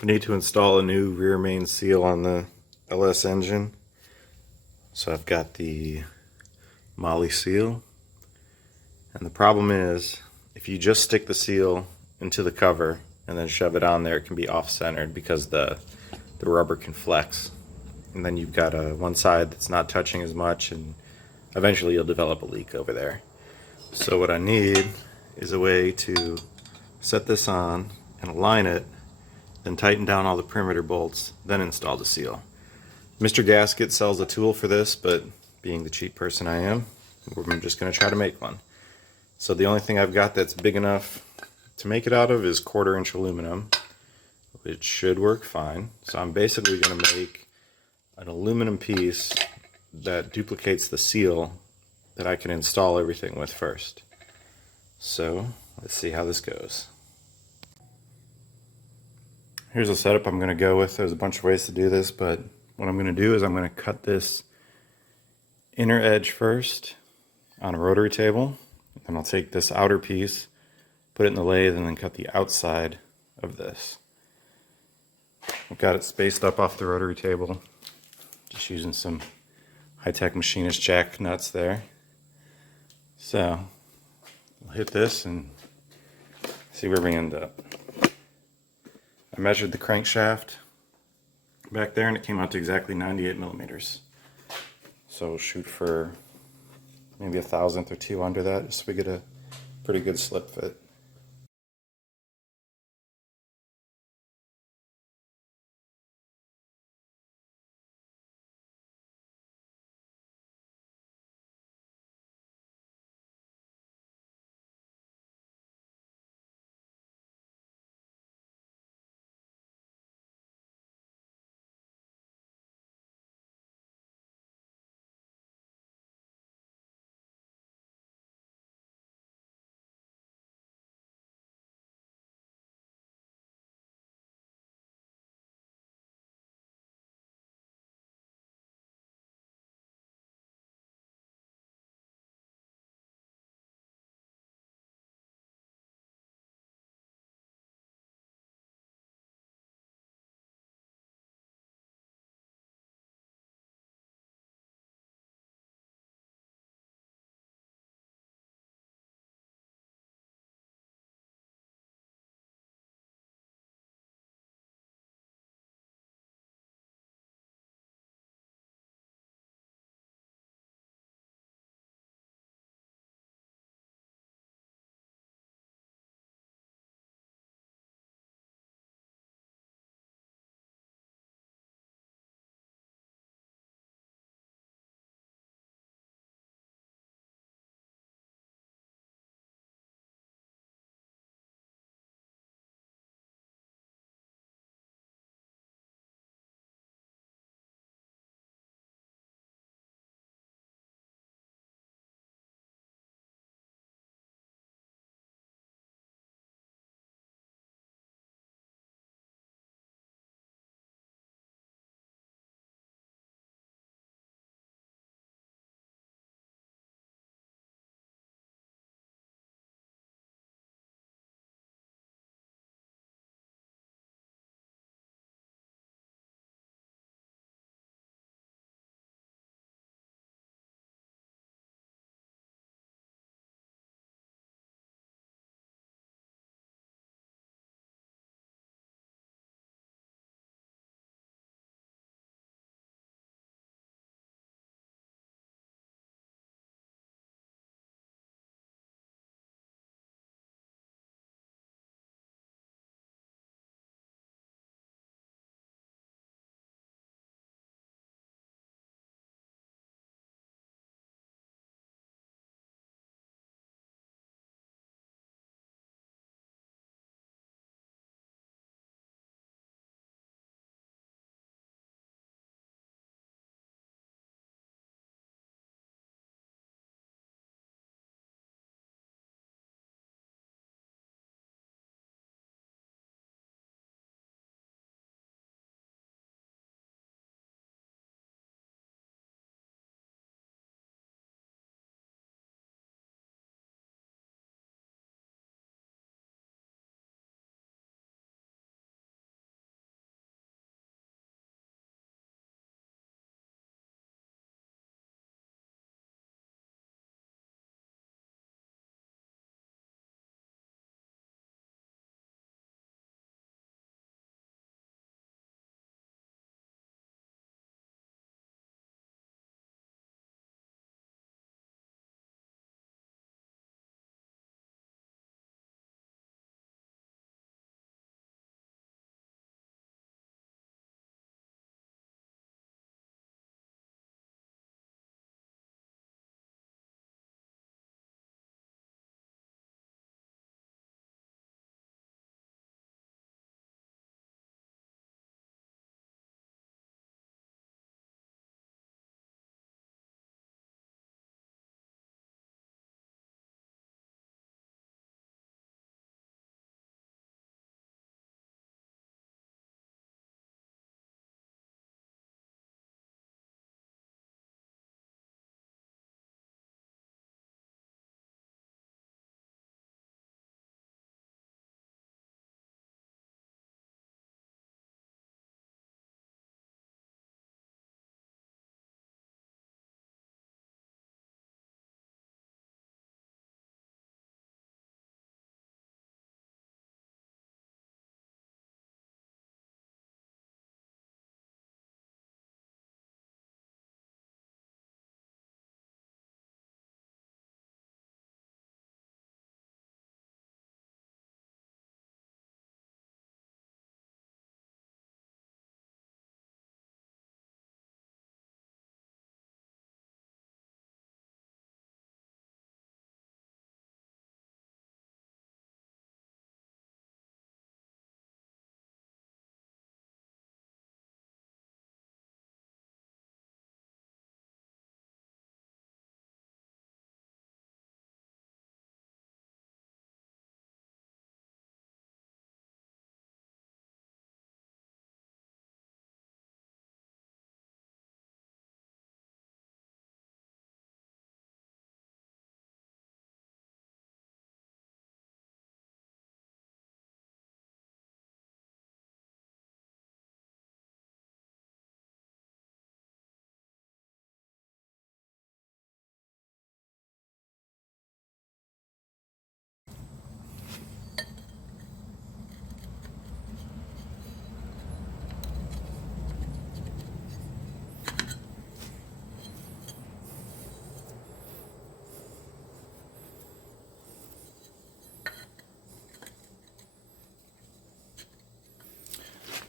We need to install a new rear main seal on the LS engine. So I've got the Moly seal. And the problem is, if you just stick the seal into the cover and then shove it on there, it can be off-centered because the rubber can flex. And then you've got one side that's not touching as much, and eventually you'll develop a leak over there. So what I need is a way to set this on and align it, then tighten down all the perimeter bolts, then install the seal. Mr. Gasket sells a tool for this, but being the cheap person I am, I'm just going to try to make one. So the only thing I've got that's big enough to make it out of is 1/4" aluminum, which should work fine. So I'm basically going to make an aluminum piece that duplicates the seal that I can install everything with first. So let's see how this goes. Here's the setup I'm going to go with. There's a bunch of ways to do this, but what I'm going to do is I'm going to cut this inner edge first on a rotary table. Then I'll take this outer piece, put it in the lathe, and then cut the outside of this. I've got it spaced up off the rotary table, just using some high-tech machinist jack nuts there. So I'll hit this and see where we end up. I measured the crankshaft back there and it came out to exactly 98 millimeters. So we'll shoot for maybe 1/1000th or 2 under that, just so we get a pretty good slip fit.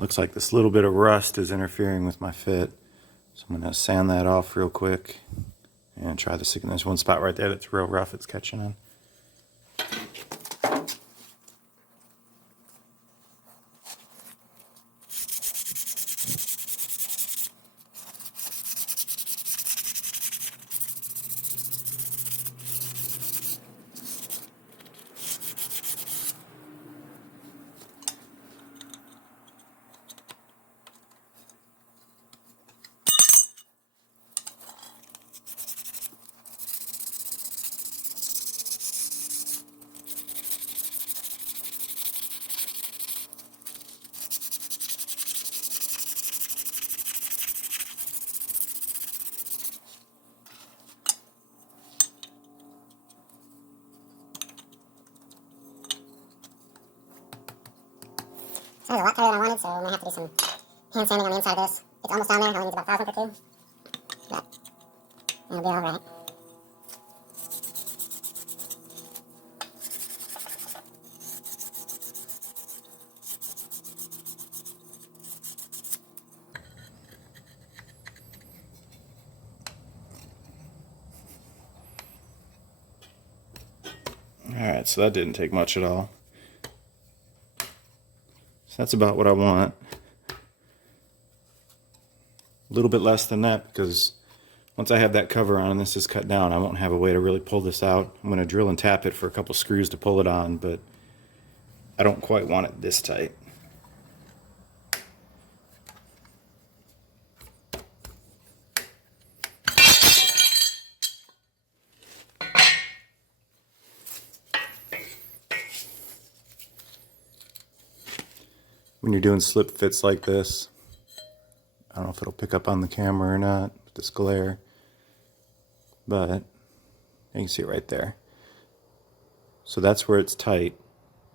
Looks like this little bit of rust is interfering with my fit. So I'm going to sand that off real quick and try this again. There's one spot right there that's real rough, it's catching on. That was a lot tighter than I wanted, so I'm going to have to do some hand sanding on the inside of this. It's almost on there, it only needs about 1,000 or 2. But it'll be alright. Alright, so that didn't take much at all. So that's about what I want. A little bit less than that, because once I have that cover on and this is cut down, I won't have a way to really pull this out. I'm going to drill and tap it for a couple screws to pull it on, but I don't quite want it this tight. When you're doing slip fits like this, I don't know if it'll pick up on the camera or not with this glare, but you can see it right there. So that's where it's tight.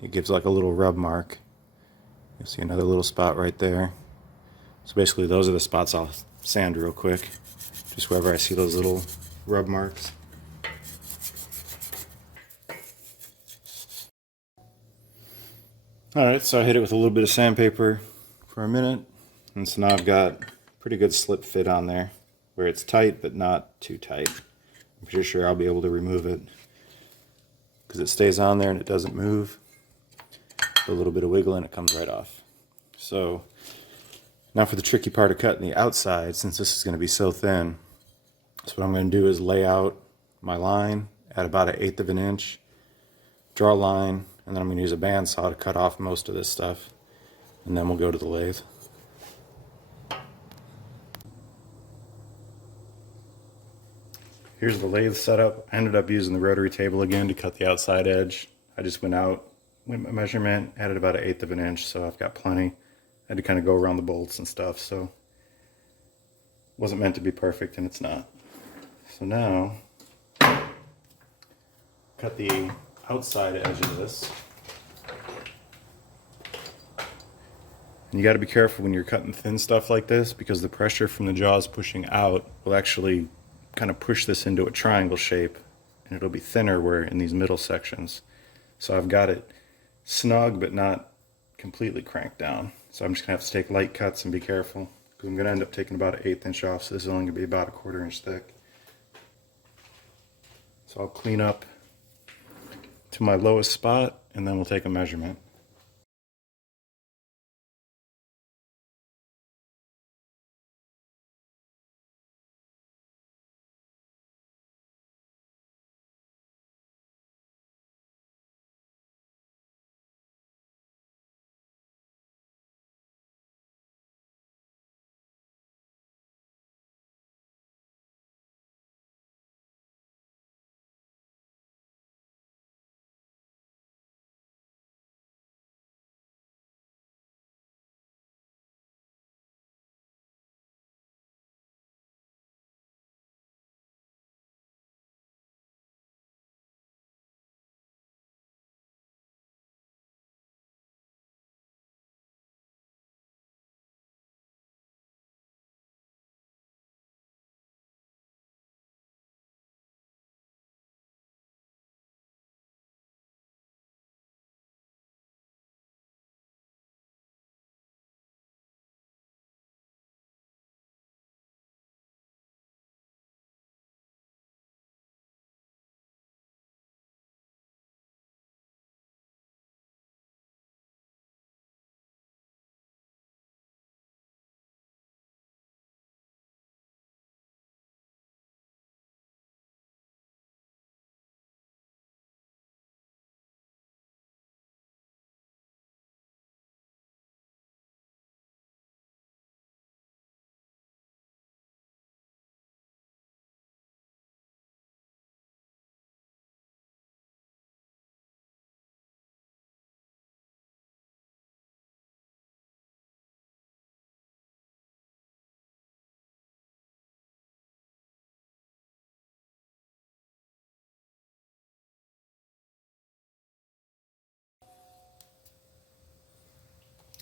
It gives like a little rub mark. You'll see another little spot right there. So basically those are the spots I'll sand real quick, just wherever I see those little rub marks. Alright, so I hit it with a little bit of sandpaper for a minute, and so now I've got pretty good slip fit on there, where it's tight but not too tight. I'm pretty sure I'll be able to remove it, because it stays on there and it doesn't move. A little bit of wiggle and it comes right off. So now for the tricky part of cutting the outside, since this is going to be so thin. So what I'm going to do is lay out my line at about 1/8 of an inch, draw a line, and then I'm going to use a bandsaw to cut off most of this stuff, and then we'll go to the lathe. Here's the lathe setup. I ended up using the rotary table again to cut the outside edge. I just went my measurement, added about 1/8 of an inch, so I've got plenty. I had to kind of go around the bolts and stuff, so it wasn't meant to be perfect, and it's not. So now, cut the outside edge of this. And you got to be careful when you're cutting thin stuff like this, because the pressure from the jaws pushing out will actually kind of push this into a triangle shape, and it'll be thinner where in these middle sections. So I've got it snug but not completely cranked down. So I'm just going to have to take light cuts and be careful, because I'm going to end up taking about 1/8 inch off, so this is only going to be about 1/4 inch thick. So I'll clean up to my lowest spot, and then we'll take a measurement.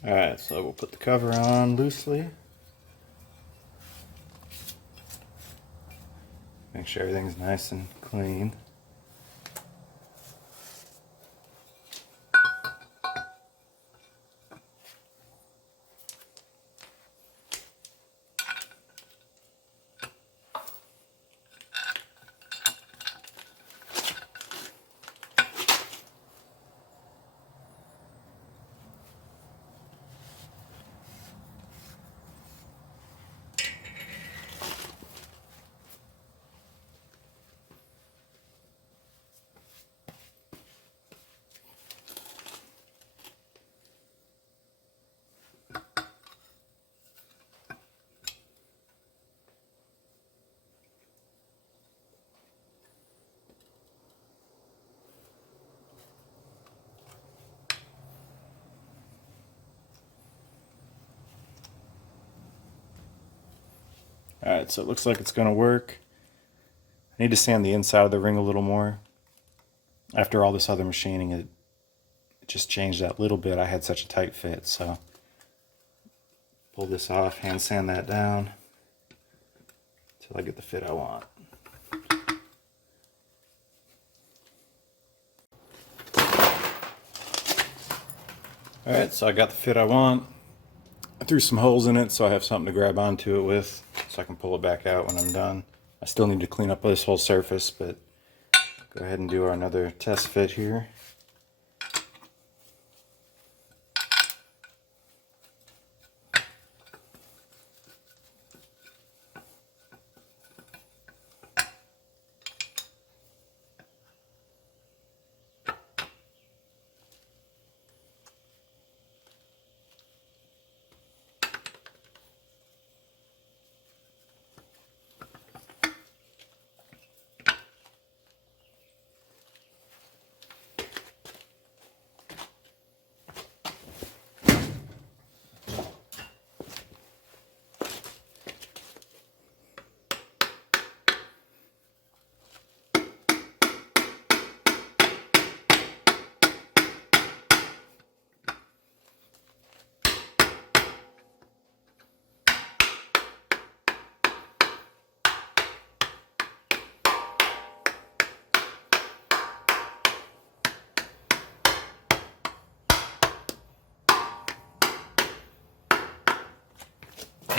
Alright, so we'll put the cover on loosely. Make sure everything's nice and clean. Alright, so it looks like it's going to work. I need to sand the inside of the ring a little more. After all this other machining, it just changed that little bit. I had such a tight fit, so pull this off, hand sand that down until I get the fit I want. Alright, so I got the fit I want. I threw some holes in it so I have something to grab onto it with so I can pull it back out when I'm done. I still need to clean up this whole surface, but go ahead and do another test fit here.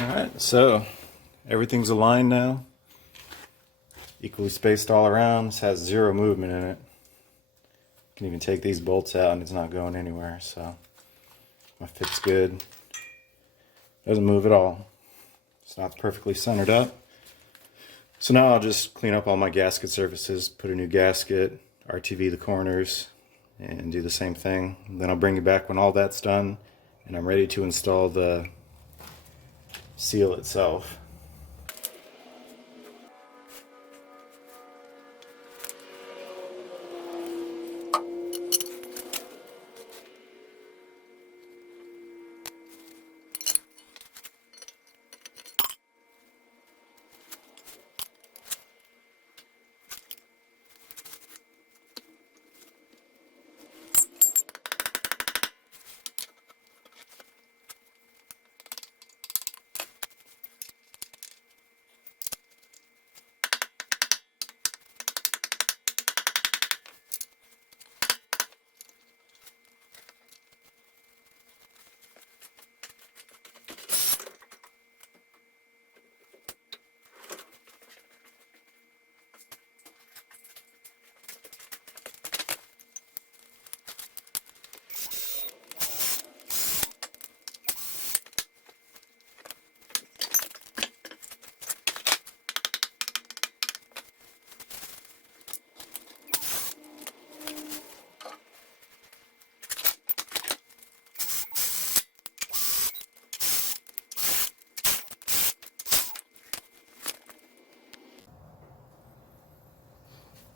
Alright, so everything's aligned now. Equally spaced all around. This has zero movement in it. You can even take these bolts out and it's not going anywhere, so my fit's good. Doesn't move at all. It's not perfectly centered up. So now I'll just clean up all my gasket surfaces, put a new gasket, RTV the corners, and do the same thing. And then I'll bring you back when all that's done and I'm ready to install the seal itself.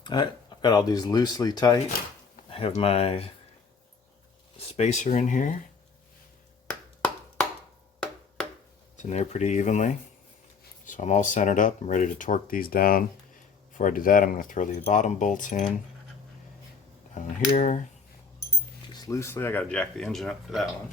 Alright, I've got all these loosely tight. I have my spacer in here. It's in there pretty evenly. So I'm all centered up. I'm ready to torque these down. Before I do that, I'm going to throw the bottom bolts in down here. Just loosely. I got to jack the engine up for that one.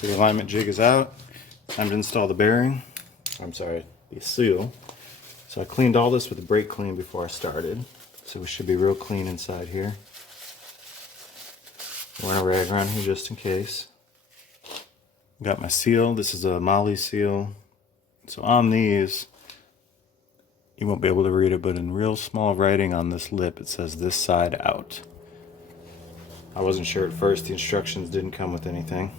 So the alignment jig is out. Time to install the bearing. I'm sorry, the seal. So I cleaned all this with a brake clean before I started. So we should be real clean inside here. Wearing a rag around here just in case. Got my seal. This is a moly seal. So on these, you won't be able to read it, but in real small writing on this lip, it says this side out. I wasn't sure at first. The instructions didn't come with anything.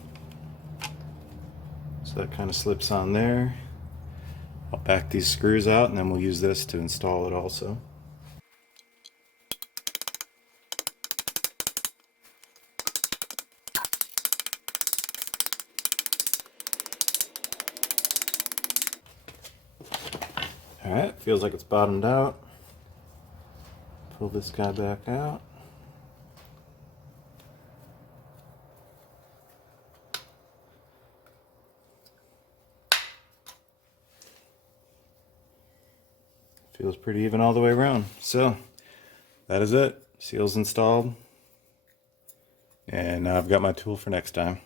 So that kind of slips on there. I'll back these screws out and then we'll use this to install it also. Alright, feels like it's bottomed out. Pull this guy back out. Feels pretty even all the way around. So, that is it. Seal's installed. And now I've got my tool for next time.